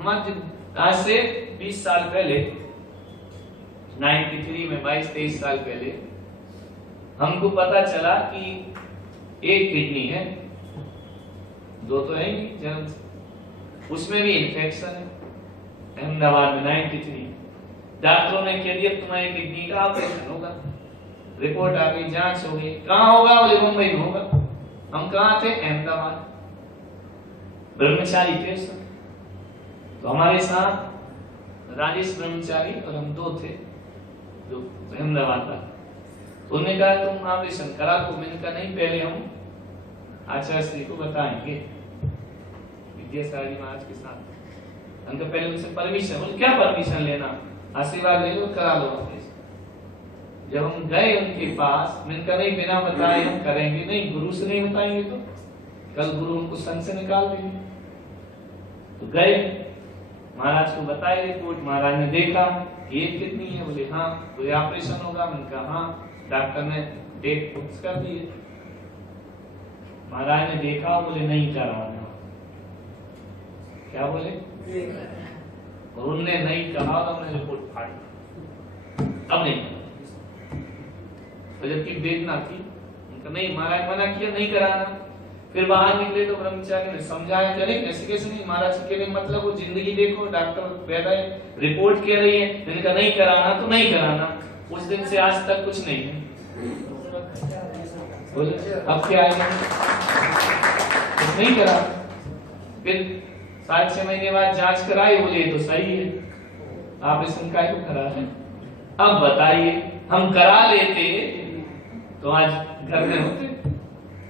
हमारे आज से 20 साल पहले 93 में 22-23 साल पहले हमको पता चला कि एक किडनी है, दो तो है ही जन्म से, उसमें भी इन्फेक्शन है। अहमदाबाद में 93 डॉक्टरों ने कह दिया तुम्हारी किडनी का ऑपरेशन होगा। रिपोर्ट आ गई, जांच हो गई। कहाँ होगा? बोले मुंबई में होगा। हम कहाँ थे? अहमदाबाद। ब्रह्मचारी थे सब, तो हमारे साथ राजेश ब्रह्मचारी और हम दो थे जो अहमदाबाद का। उन्होंने कहा तुम ऑपरेशन करा तो मैंने कहा नहीं, पहले हम आचार्य श्री को बताएंगे, विद्यासागर महाराज के साथ। उनका पहले उनसे परमिशन, बोले क्या परमिशन लेना, आशीर्वाद ले लो, करा लो ऑपरेशन। जब हम गए उनके पास, मैंने कहा नहीं बिना बताए हम करेंगे नहीं, गुरु से नहीं बताएंगे तो कल गुरु उनको संघ से निकाल देंगे। तो गए, महाराज को बताए रिपोर्ट। महाराज ने देखा ये कितनी है, बोले हाँ। बोले ऑपरेशन होगा, मैंने कहा हाँ। डॉक्टर ने डेट फिक्स कर दी। महाराज ने देखा, बोले नहीं कराना। क्या बोले? और उनने नहीं कहा तो हमने रिपोर्ट फाड़ी, अब नहीं। तो जबकि वेदना थी, उनका नहीं, महाराज मना किया नहीं कराना। फिर बाहर निकले तो ब्रह्मचारी ने समझाया, चले कैसे कैसे नहीं, महाराज के लिए मतलब वो जिंदगी देखो, डॉक्टर पैदा है, रिपोर्ट कह रही है। मैंने कहा नहीं कराना तो नहीं कराना। उस दिन से आज तक कुछ नहीं है। बोले अब क्या आएगा? नहीं करा। फिर 7-6 महीने बाद जांच कराई, बोले तो सही है, आप इसका क्या करा है। अब बताइए, हम करा लेते तो आज घर में होते,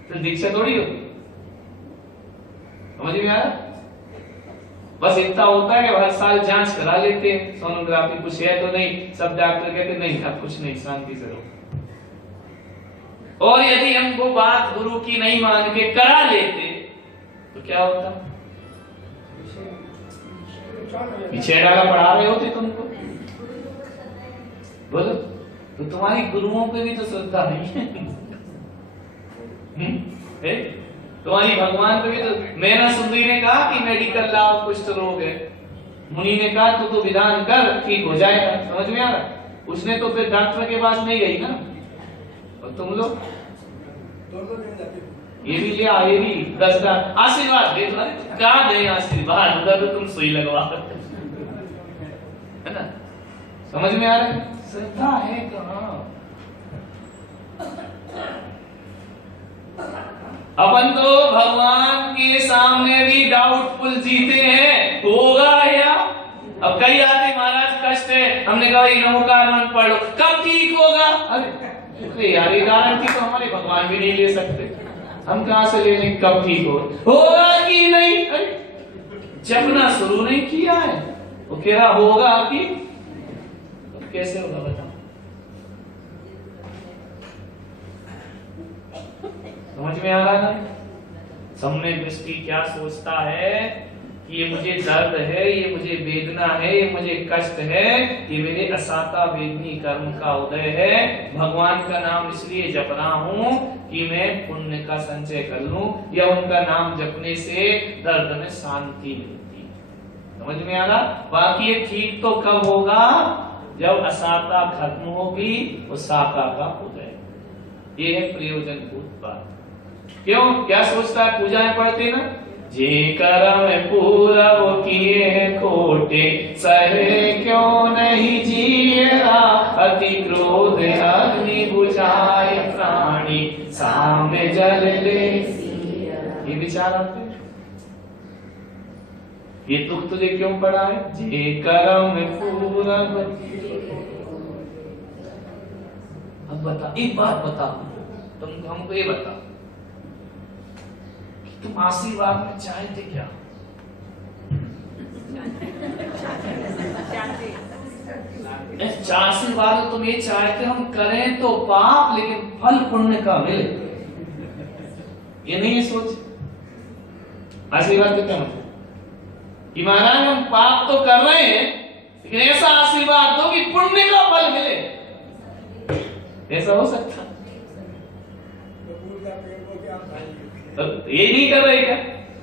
तो दीक्षा थोड़ी होती। समझ में आया? बस इतना होता है कि हर साल जांच करा लेते हैं, सोनोग्राफी कुछ है तो नहीं, सब डॉक्टर कहते नहीं अब कुछ नहीं, शांति से रहो। और यदि हम वो बात गुरु की नहीं मान के करा लेते तो क्या होता? पीछे डाला पढ़ा रहे होते तुमको। बोलो तो तुम्हारी गुरुओं पे भी तो श्रद्धा नहीं है। तुम्हारी भगवान पे भी तो। मैना सुंदरी ने कहा कि मेडिकल लाओ, कुछ तो रोग है। मुनि ने कहा तू तो विधान कर, ठीक हो जाएगा। समझ में आ रहा? उसने तो फिर डॉक्टर के पास नहीं गई ना। और तुम लोग ये भी लिया, ये भी 10 आशीर्वाद दे, क्या नहीं आशीर्वाद, उधर तो तुम सुई लगवा, है ना? समझ में आ रहा है? श्रद्धा है कहाँ? अपन तो भगवान के सामने भी डाउटफुल जीते हैं, होगा या? अब कई आते महाराज कष्ट है, हमने कहा ये नमोकार मंत्र पढ़ लो, कब ठीक होगा? अरे यार ये गारंटी तो हमारे भगवान भी नहीं ले सकते, हम कहां से ले लें कब ठीक होगा कि नहीं? अरे जपना शुरू नहीं किया है, वो कह रहा होगा कि कैसे होगा बताओ? समझ में आ रहा है? सम्यक दृष्टि क्या सोचता है कि ये मुझे दर्द है, ये मुझे वेदना है, ये मुझे कष्ट है, ये मेरे असाता वेदनी कर्म का उदय है। भगवान का नाम इसलिए जप रहा हूं कि मैं पुण्य का संचय कर लूं, या उनका नाम जपने से दर्द में शांति मिलती। समझ में आ रहा? बाकी ये ठीक तो कब होगा? जब असाता खत्म होगी और साता का उदय। ये है प्रयोजनभूत बात। क्यों? क्या सोचता है? पूजाएं पढ़ते ना, जे करम पूरब किए हैं खोटे, सहे क्यों नहीं जिएगा, अति क्रोध अग्नि बुझाए प्राणी, सामने जल ले। ये विचार आते हैं? ये दुख तुझे क्यों पड़ा है? जे करम पूरब। अब बता, एक बात बता, तुम हमको ये बता, तुम आशीर्वाद में चाहते क्या? आशीर्वाद तुम ये चाहते हम करें तो पाप, लेकिन फल पुण्य का मिले, ये नहीं है सोच। आशीर्वाद का क्या मतलब? कि महाराज हम पाप तो कर रहे हैं, लेकिन ऐसा आशीर्वाद दो कि पुण्य का फल मिले। ऐसा हो सकता? तो ये नहीं कर रहे क्या?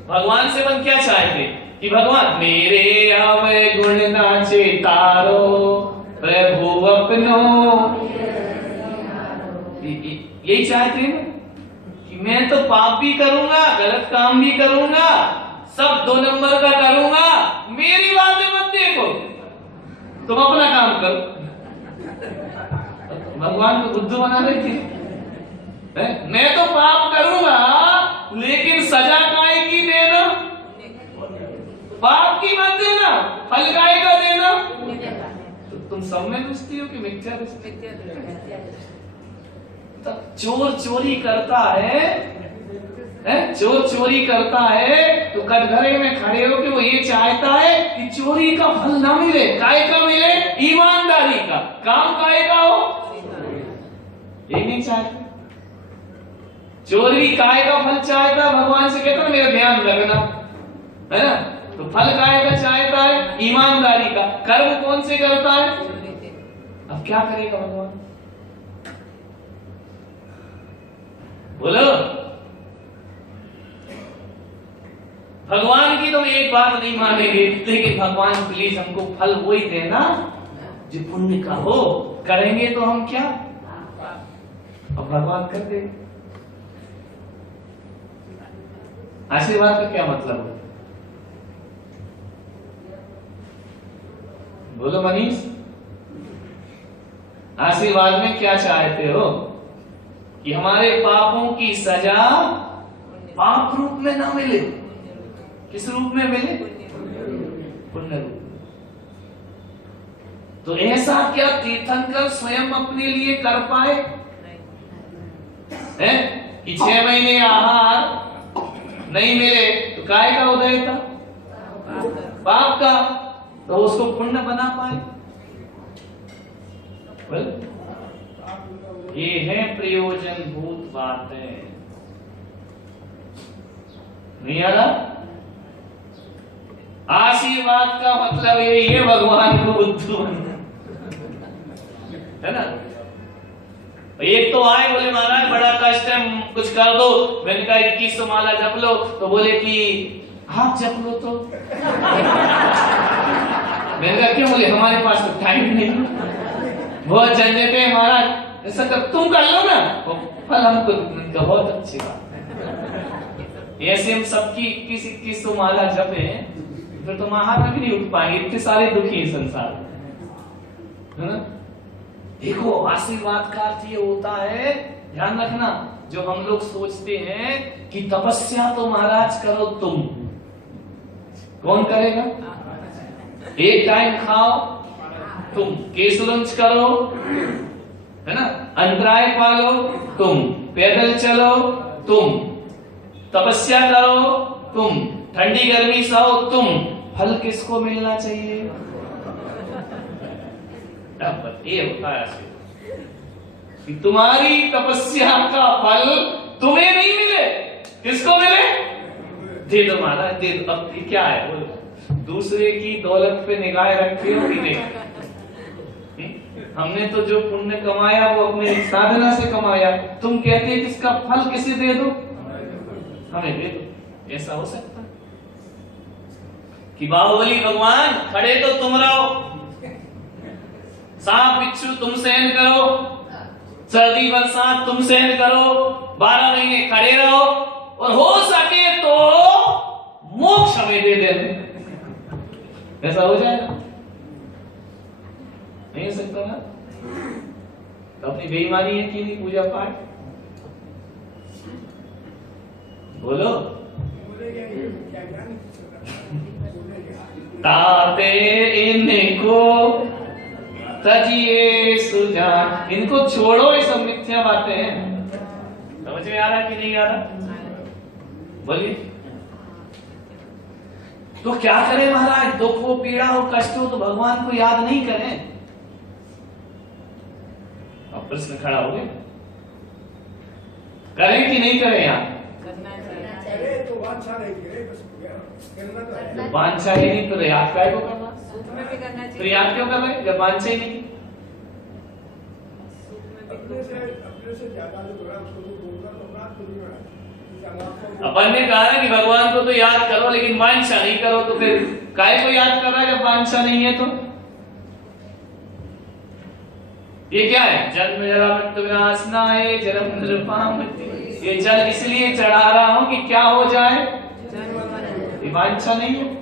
भगवान से हम क्या चाहते? कि भगवान मेरे अवगुण नाचे तारो प्रभु अपनो, यही चाहते हैं कि मैं तो पाप भी करूंगा, गलत काम भी करूंगा, सब 2 नंबर का करूंगा, मेरी बातें मत देखो, तुम अपना काम करो। भगवान को बुद्धू बना रहे थे। मैं तो पाप करूंगा लेकिन सजा काय की देना, पाप की मत देना, फल काय का देना। तो तुम सब में दुष्टी हो कि मिथ्या दुष्टी? चोर चोरी करता है, चोर चोरी करता है तो कटघरे में खड़े हो के वो ये चाहता है कि चोरी का फल ना मिले, काय का मिले? ईमानदारी का। काम काय का हो? ये नहीं चाहता। चोरी काय का फल चाहता, भगवान से कहता है मेरा ध्यान रखना, है ना? तो फल काय का चाहता है? ईमानदारी का। कर्म कौन से करता है? अब क्या करेगा भगवान? बोलो। भगवान की तो एक बात नहीं मानेंगे, लेकिन भगवान प्लीज हमको फल वही देना जो पुण्य का हो, करेंगे तो हम क्या, अब भगवान कर दे। आशीर्वाद का क्या मतलब है? बोलो मनीष, आशीर्वाद में क्या चाहते हो? कि हमारे पापों की सजा पाप रूप में ना मिले, किस रूप में मिले? पुण्य रूप। तो ऐसा क्या तीर्थंकर स्वयं अपने लिए कर पाए है कि 6 महीने आहार नहीं मिले तो काय का उदय था? पाप का। तो उसको पुण्य बना पाए। ये है प्रयोजन भूत बातें। नहीं आ रहा? आशीर्वाद का मतलब यही है भगवान को बुद्धू बनना, है ना? एक तो आए बोले महाराज बड़ा कष्ट है, कुछ कर दो। मैंने कहा 21 माला जप लो, तो बोले कि आप जप लो तो। मैंने कहा क्यों? बोले हमारे पास तो टाइम नहीं, बहुत झंझट है महाराज। ऐसा कर तुम कर लो ना, फल हमको। बहुत अच्छी बात। ऐसे हम सबकी 21 माला जपे फिर तो महाराज भी नहीं उठ पाएंगे, इतने सारे दुखी है संसार में, है ना? देखो आशीर्वाद का अर्थ ये होता है, ध्यान रखना, जो हम लोग सोचते हैं कि तपस्या तो महाराज करो तुम, कौन करेगा? एक टाइम खाओ तुम, केसलंच करो, है ना? अंतराय पालो तुम, पैदल चलो तुम, तपस्या करो तुम, ठंडी गर्मी सहो तुम, फल किसको मिलना चाहिए? ये होता है कि तुम्हारी तपस्या का फल तुम्हें नहीं मिले, किसको मिले? दे दो महाराज, दे दो। अब क्या है, बोलो, दूसरे की दौलत पे निगाह रखते हो कि नहीं? हमने तो जो पुण्य कमाया वो अपने साधना से कमाया, तुम कहते हैं कि इसका फल किसे दे दो? हमें दे दो। ऐसा हो सकता है कि बाहुबली भगवान खड़े तो तुम रहो, सांप बिच्छू तुम सहन करो, सर्दी बरसात तुम सहन करो, 12 महीने खड़े रहो, और हो सके तो मोक्ष हमें दे देना। ऐसा हो जाएगा? नहीं हो सकता ना? तो अपनी बेईमानी है कि नहीं पूजा पाठ? बोलो। ताते इनको तजिए सुजान, इनको छोड़ो, ये सब मिथ्या बातें हैं। समझ में आ रहा कि नहीं आ रहा? बोलिए। तो क्या करें महाराज? दुख हो, पीड़ा हो, कष्ट हो तो भगवान को याद नहीं करें? अब प्रश्न खड़ा हो गया, करें कि नहीं करें? यार तो वांछा ही नहीं तो याद काय को करना? तो याद क्यों कर रहे जब वांछा ही नहीं? अपने से ज्यादा जो बड़ा उसको बोलना तो बात पूरी बड़ा अपन ने कहा ना कि भगवान को तो याद करो लेकिन वांछा नहीं करो, तो फिर काय को याद कर रहा है जब वांछा नहीं है? तो ये क्या है? जन्म जरा मृत्यु विनाशनाय जन्म नृपाम, ये जल इसलिए चढ़ा रहा हूं कि क्या हो जाए? ये वांछा नहीं है।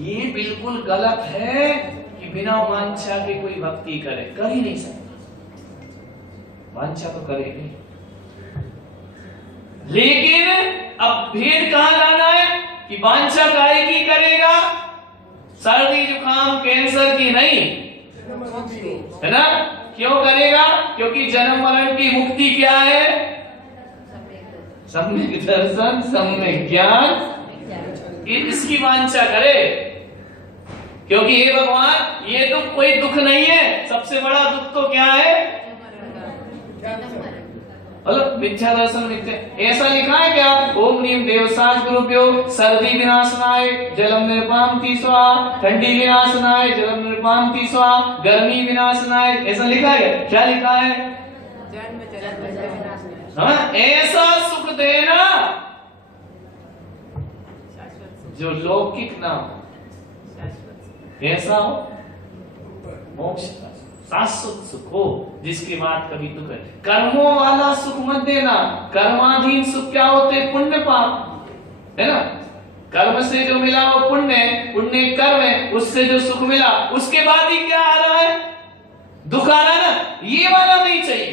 ये बिल्कुल गलत है कि बिना वांछा के कोई भक्ति करे, कर ही नहीं सकता। वांछा तो करेगी, लेकिन अब भेद कहां लाना है कि वांछा काहे की करेगा? सर्दी जुकाम कैंसर की नहीं, है ना? क्यों करेगा? क्योंकि जन्म मरण की मुक्ति क्या है? सम्यक दर्शन, सम्यक ज्ञान, इसकी वांछा करे। क्योंकि हे भगवान, ये तो कोई दुख नहीं है, सबसे बड़ा दुख तो क्या है? मिथ्या दर्शन मिथ्या। ऐसा लिखा है क्या? ओम नीम देवसाच गुरुभ्यो सर्दी विनाशनाय जलम निर्पान्ति स्वाहा, ठंडी विनाशनाय जलम निर्पान्ति स्वाहा, गर्मी विनाशनाय, ऐसा लिखा है? क्या लिखा है? हाँ, ऐसा सुख देना जो लौकिक ना हो, ऐसा हो मोक्ष का शाश्वत सुख हो, जिसके बाद कभी दुख है। कर्मों वाला सुख मत देना। कर्माधीन सुख क्या होते? पुण्य पाप, है ना? कर्म से जो मिला वो पुण्य है, पुण्य कर्म है, उससे जो सुख मिला उसके बाद ही क्या आ रहा है? दुख आ रहा है ना? ये वाला नहीं चाहिए,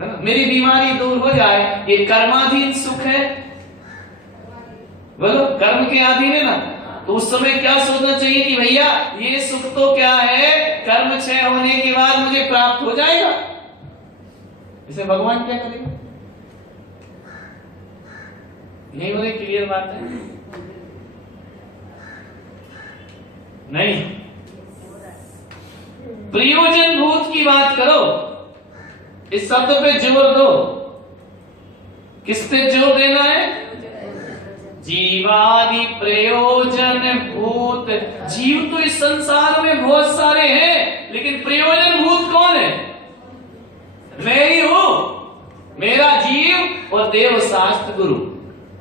है ना? मेरी बीमारी दूर हो जाए, ये कर्माधीन सुख है, बोलो कर्म के अधीन है ना? तो उस समय क्या सोचना चाहिए कि भैया ये सुख तो क्या है, कर्म क्षय होने के बाद मुझे प्राप्त हो जाएगा। इसे भगवान क्या करेंगे? नहीं बोले? क्लियर बात है? नहीं, प्रयोजन भूत की बात करो, इस शब्द पे जोर दो। किस पे जोर देना है? जीवादि प्रयोजन भूत। जीव तो इस संसार में बहुत सारे हैं, लेकिन प्रयोजन भूत कौन है? मैं ही हूं, मेरा जीव और देव शास्त्र गुरु।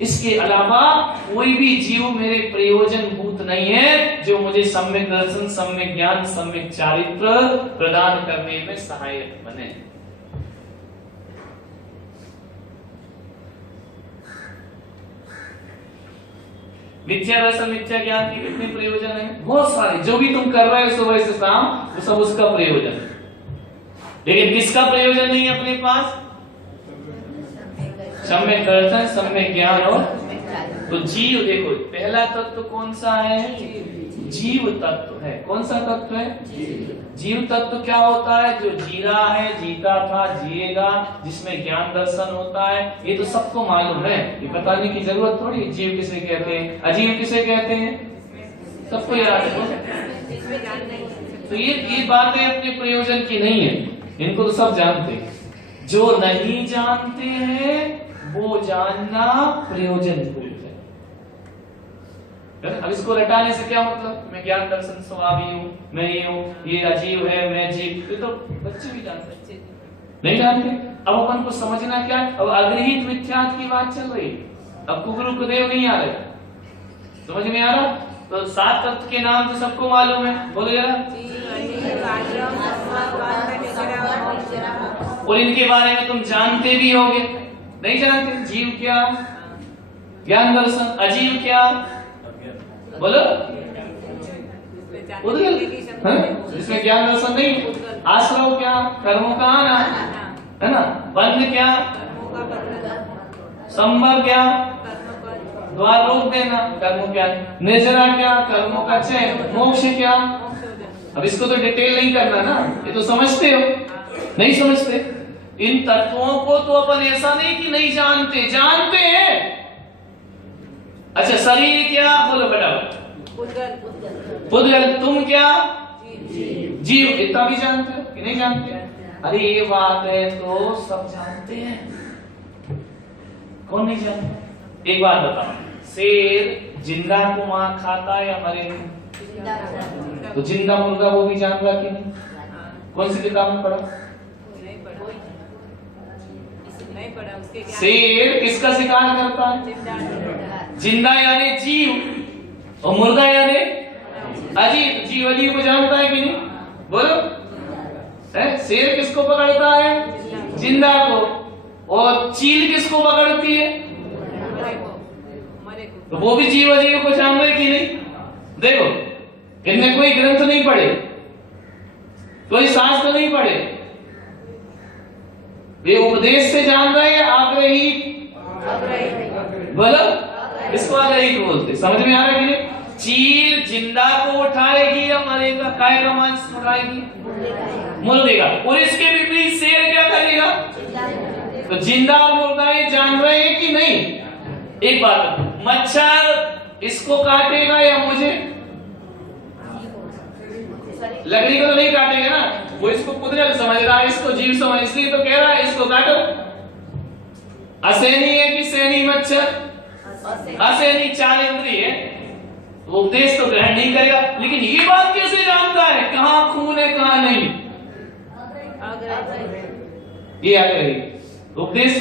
इसके अलावा कोई भी जीव मेरे प्रयोजन भूत नहीं है, जो मुझे सम्यक दर्शन, सम्यक ज्ञान, सम्यक चारित्र प्रदान करने में सहायक बने। मिथ्या दर्शन, मिथ्या ज्ञान के कितने प्रयोजन हैं? बहुत सारे। जो भी तुम कर रहे हो सुबह से शाम, वो सब उसका प्रयोजन है। लेकिन किसका प्रयोजन नहीं है अपने पास? सम्यक दर्शन, सम्यक ज्ञान और तो जीव। देखो पहला तत्व कौन सा है? जीव तत्व है। कौन सा तत्व है? जीव तत्व क्या होता है? जो जी रहा है, जीता था, जिएगा, जिसमें ज्ञान दर्शन होता है। ये तो सबको मालूम है, ये बताने की जरूरत थोड़ी। जीव किसे कहते हैं, अजीव किसे कहते हैं, सबको याद है। तो ये बातें अपने प्रयोजन की नहीं है, इनको तो सब जानते हैं। जो नहीं जानते हैं वो जानना प्रयोजन भूल है। अब इसको रटाने से क्या मतलब? मैं ज्ञान दर्शन स्वभावी हूँ, मैं ये हूँ, ये अजीव है, मैं जीव। ये तो बच्चे भी जानते, नहीं जानते। अब अपन को समझना क्या है? अब अग्रहित मिथ्यात्व की बात चल रही, अब कुकुरु कुदेव नहीं आ रहे, समझ में आ रहा? तो 7 तत्व के नाम तो सबको मालूम है, बोलो जरा। और इनके बारे में तुम जानते भी होगे, नहीं जानते? जीव क्या, ज्ञान दर्शन, अजीव क्या, बोलो। उद्गल, इसमें ज्ञान दर्शन नहीं। आश्रव क्या, कर्मों का आना, है ना? बंध क्या, संभव क्या, द्वार रोक देना, कर्मों क्या। निजरा क्या, कर्मों का क्षय। मोक्ष क्या? अब इसको तो डिटेल नहीं करना ना, ये तो समझते हो, नहीं समझते? इन तत्वों को तो अपन ऐसा नहीं कि नहीं जानते, जानते हैं। अच्छा शरीर क्या, बोलो बेटा। पुद्गल, तुम क्या, जीव। इतना भी जानते हो कि नहीं जानते? अरे ये बात है तो सब जानते हैं, कौन नहीं जानते? एक बात बताओ, शेर जिंदा को मां खाता है या मरे को? तो जिंदा मुर्गा वो भी जान रहा कि नहीं? कौन सी किताब में पढ़ा? नहीं पढ़ा। उसके शेर किसका शिकार करता है? जिंदा यानी जीव, और मुर्गा यानी अजीब। जीव अजीब को जानता है कि नहीं? बोलो। शेर किसको पकड़ता है? जिंदा को। और चील किसको पकड़ती है? तो वो भी जीव अजीव को जान रहे कि नहीं? देखो, इनने कोई ग्रंथ नहीं पढ़े, कोई शास्त्र नहीं पढ़े, ये उपदेश से जान रहे हैं। आग्रही, बोलो, इसको आग्रही को बोलते। समझ में आ रहा है कि नहीं? चील जिंदा को उठाएगी या मरेगा? काय का मांस उठाएगी? मुर्गे का। और इसके विपरीत शेर क्या करेगा? तो जिंदा और मुर्गा ये जान रहे हैं कि नहीं? एक बात, मच्छर इसको काटेगा या मुझे? लकड़ी को तो नहीं काटेगा ना, वो इसको कुदरत समझ रहा है, इसको जीव समझ, इसलिए तो कह रहा है इसको काटो। असैनी है कि सैनी मच्छर? असैनी, 4 इंद्रिय है, उपदेश तो ग्रहण नहीं करेगा। लेकिन ये बात कैसे जानता है कहाँ खून है कहाँ नहीं? ये आगे उपदेश